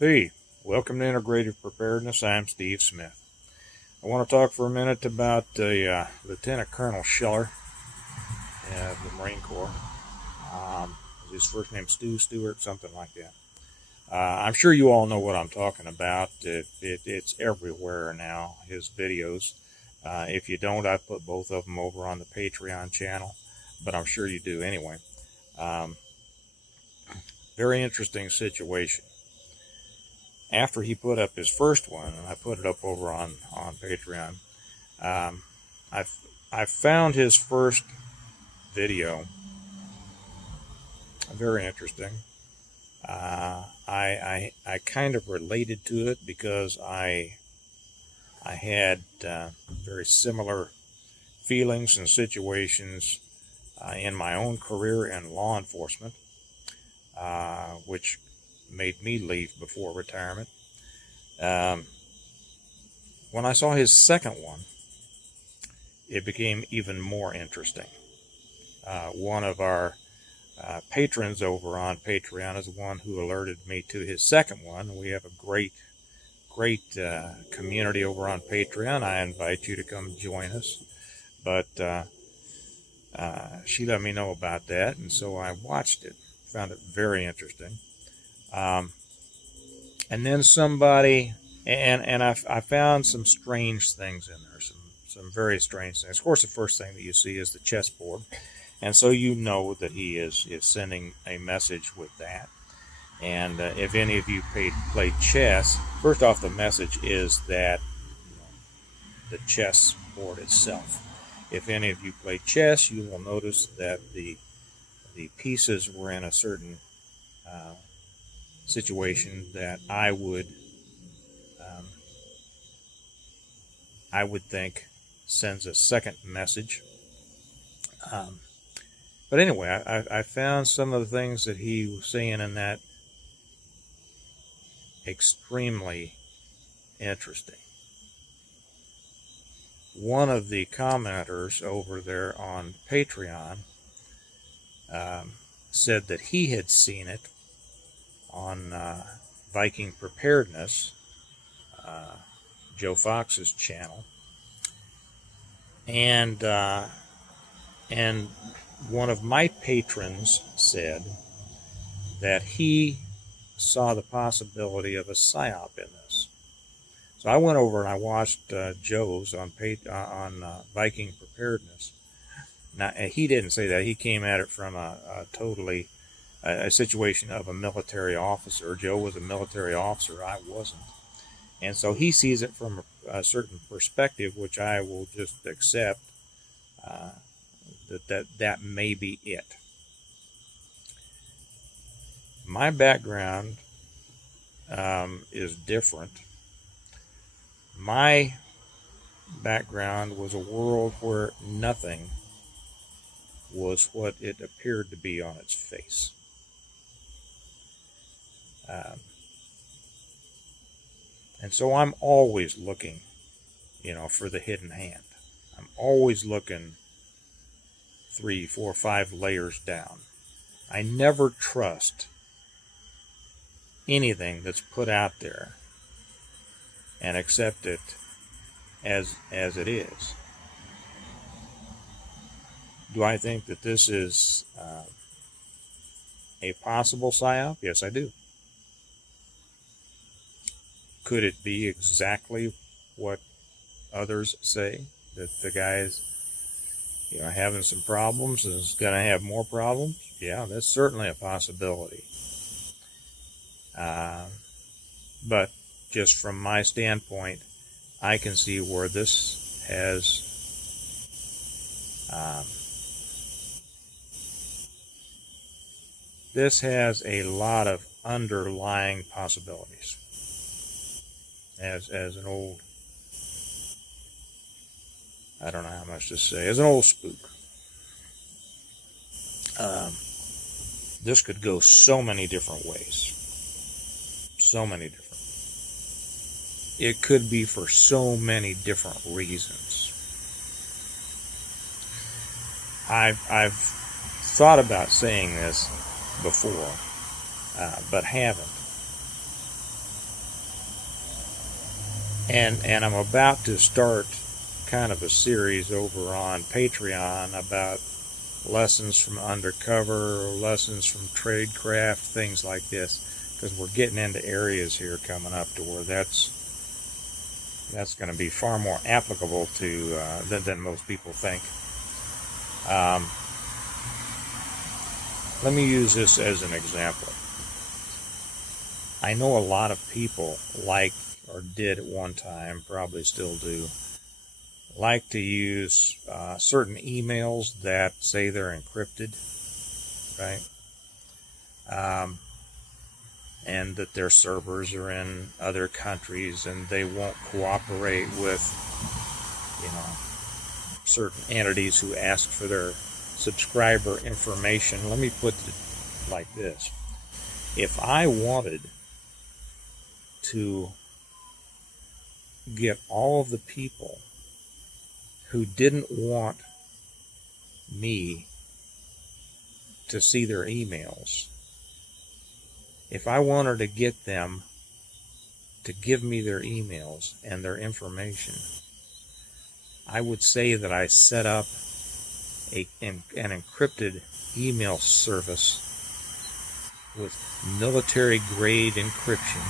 Hey, welcome to Integrative Preparedness. I'm Steve Smith. I want to talk for a minute about Lieutenant Colonel Scheller of the Marine Corps. His first name Stuart, something like that. I'm sure you all know what I'm talking about. It's everywhere now, his videos. If you don't, I put both of them over on the Patreon channel, but I'm sure you do anyway. Very interesting situation. After he put up his first one, and I put it up over on Patreon, I found his first video very interesting. I kind of related to it because I had very similar feelings and situations in my own career in law enforcement, which made me leave before retirement. When I saw his second one, it became even more interesting. One of our patrons over on Patreon is the one who alerted me to his second one. We have a great community over on Patreon. I invite you to come join us. But she let me know about that, and so I watched it. Found it very interesting. And then somebody, and I found some strange things in there, some very strange things. Of course, the first thing that you see is the chessboard, and so you know that he is sending a message with that. And if any of you play chess, first off, the message is that the chessboard itself. If any of you play chess, you will notice that the pieces were in a certain situation that I would think sends a second message. But anyway, I found some of the things that he was saying in that extremely interesting. One of the commenters over there on Patreon said that he had seen it on Viking Preparedness, Joe Fox's channel, and one of my patrons said that he saw the possibility of a Psyop in this. So I went over and I watched Joe's on Viking Preparedness. Now, he didn't say that. He came at it from a situation of a military officer. Joe was a military officer. I wasn't. And so he sees it from a certain perspective, which I will just accept that may be it. My background is different. My background was a world where nothing was what it appeared to be on its face. And so I'm always looking, for the hidden hand. I'm always looking 3, 4, 5 layers down. I never trust anything that's put out there and accept it as it is. Do I think that this is a possible Psyop? Yes, I do. Could it be exactly what others say? That the guy's, having some problems, is going to have more problems? Yeah, that's certainly a possibility. But just from my standpoint, I can see where this has a lot of underlying possibilities. As an old, I don't know how much to say, as an old spook, this could go so many different ways. So many different. It could be for so many different reasons. I've thought about saying this before, but haven't. And I'm about to start kind of a series over on Patreon about lessons from undercover, lessons from tradecraft, things like this, because we're getting into areas here coming up to where that's going to be far more applicable to than most people think. Let me use this as an example. I know a lot of people like, or did at one time, probably still do, like to use certain emails that say they're encrypted, right? And that their servers are in other countries and they won't cooperate with, certain entities who ask for their subscriber information. Let me put it like this. If I wanted to get all of the people who didn't want me to see their emails, if I wanted to get them to give me their emails and their information, I would say that I set up an encrypted email service with military-grade encryption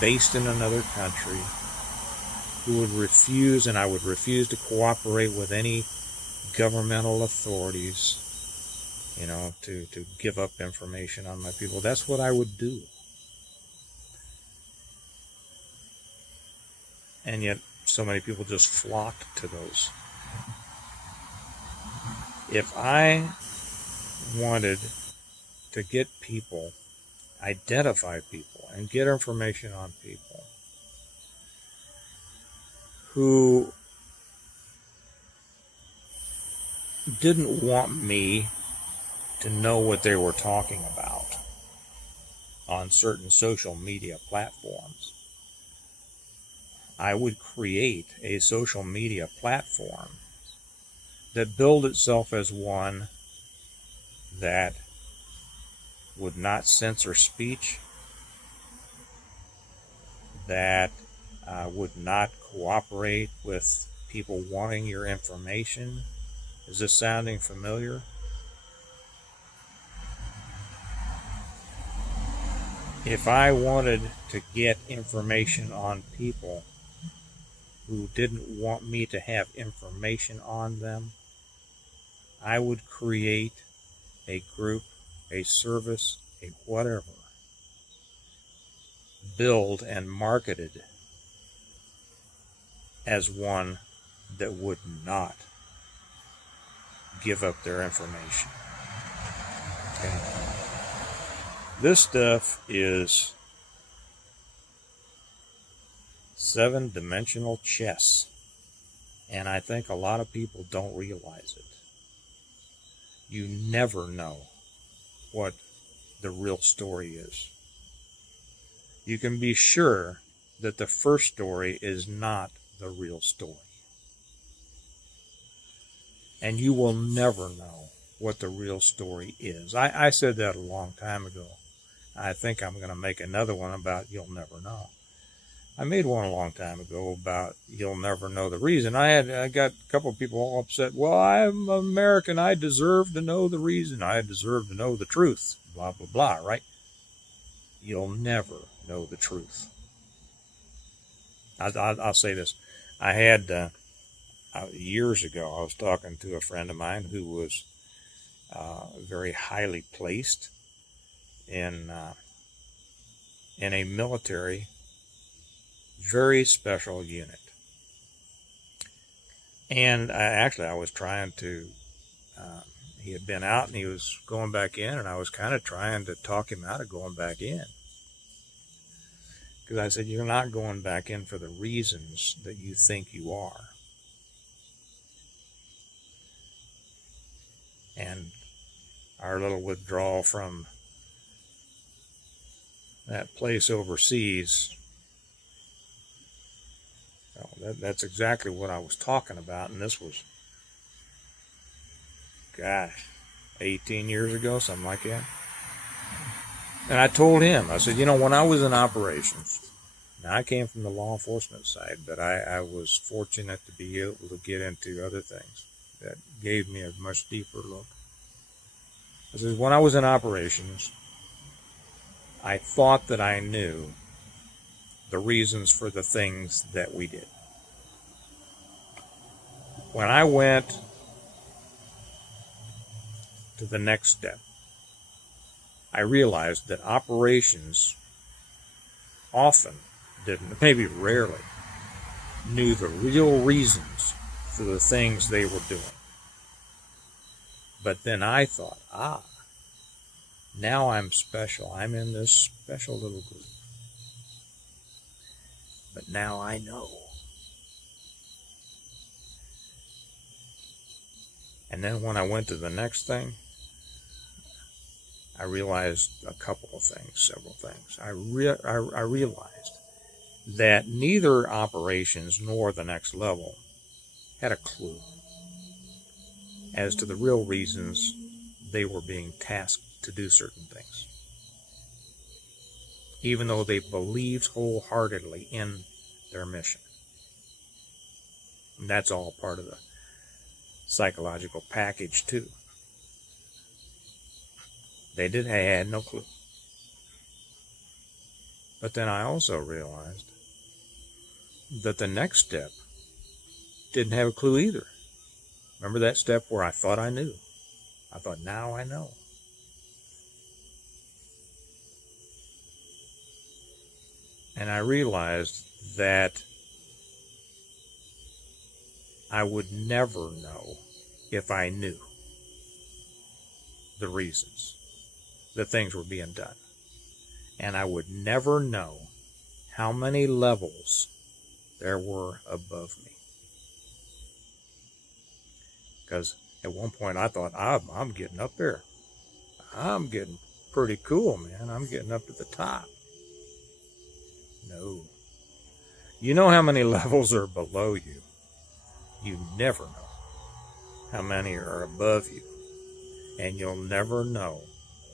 based in another country, who would refuse, and I would refuse to cooperate with any governmental authorities, to give up information on my people. That's what I would do. And yet, so many people just flocked to those. If I wanted to get people, identify people, and get information on people who didn't want me to know what they were talking about on certain social media platforms, I would create a social media platform that billed itself as one that would not censor speech, that would not cooperate with people wanting your information. Is this sounding familiar? If I wanted to get information on people who didn't want me to have information on them, I would create a group, a service, a whatever, billed and marketed as one that would not give up their information. Okay. This stuff is 7-dimensional chess, and I think a lot of people don't realize it. You never know what the real story is. You can be sure that the first story is not the real story. And you will never know what the real story is. I said that a long time ago. I think I'm going to make another one about you'll never know. I made one a long time ago about you'll never know the reason. I got a couple of people all upset. Well, I'm American. I deserve to know the reason. I deserve to know the truth. Blah, blah, blah, right? You'll never know the truth. I'll say this. I had, years ago, I was talking to a friend of mine who was very highly placed in a military, very special unit. And I was trying to, he had been out and he was going back in, and I was kind of trying to talk him out of going back in. Because I said, you're not going back in for the reasons that you think you are. And our little withdrawal from that place overseas, well, that's exactly what I was talking about. And this was, 18 years ago, something like that. And I told him, I said, when I was in operations, Now, I came from the law enforcement side, but I was fortunate to be able to get into other things that gave me a much deeper look. Because when I was in operations, I thought that I knew the reasons for the things that we did. When I went to the next step, I realized that operations often didn't, maybe rarely, knew the real reasons for the things they were doing. But then I thought, now I'm special. I'm in this special little group. But now I know. And then when I went to the next thing, I realized a couple of things, several things. I realized that neither operations nor the next level had a clue as to the real reasons they were being tasked to do certain things, even though they believed wholeheartedly in their mission. And that's all part of the psychological package too. They had no clue. But then I also realized that the next step didn't have a clue either. Remember that step where I thought I knew? I thought, now I know. And I realized that I would never know if I knew the reasons that things were being done. And I would never know how many levels there were above me. Because at one point I thought, I'm getting up there. I'm getting pretty cool, man. I'm getting up to the top. No. You know how many levels are below you. You never know how many are above you. And you'll never know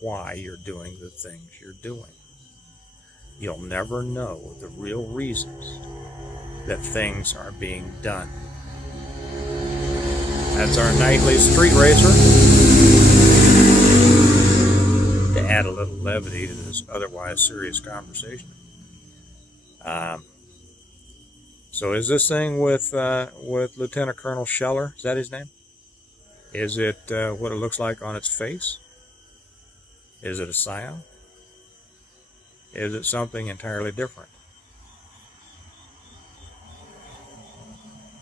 why you're doing the things you're doing. You'll never know the real reasons that things are being done. That's our nightly street racer. To add a little levity to this otherwise serious conversation. So is this thing with Lieutenant Colonel Scheller? Is that his name? Is it what it looks like on its face? Is it a Psyop? Is it something entirely different?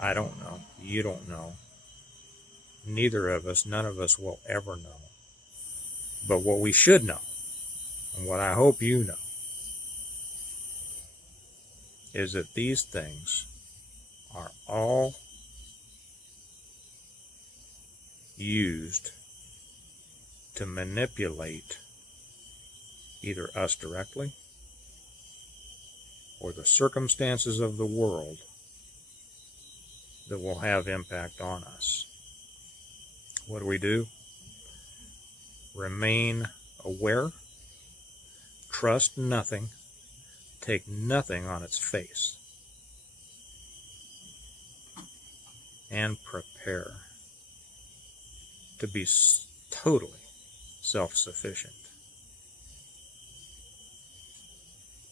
I don't know. You don't know. Neither of us, none of us will ever know. But what we should know, and what I hope you know, is that these things are all used to manipulate either us directly or the circumstances of the world that will have impact on us. What do? Remain aware, trust nothing, take nothing on its face, and prepare to be totally self-sufficient.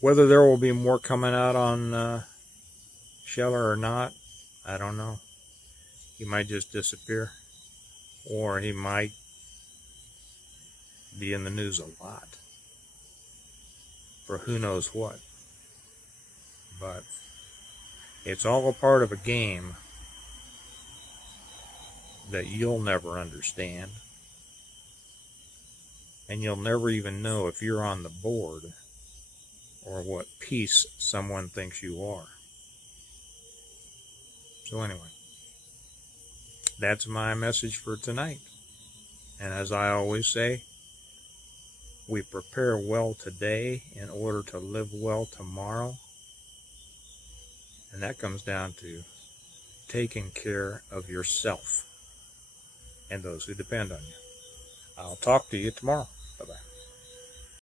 Whether there will be more coming out on Scheller or not, I don't know. He might just disappear, or he might be in the news a lot for who knows what. But it's all a part of a game that you'll never understand, and you'll never even know if you're on the board or what piece someone thinks you are. So anyway, that's my message for tonight. And as I always say, we prepare well today in order to live well tomorrow. And that comes down to taking care of yourself and those who depend on you. I'll talk to you tomorrow. Bye-bye.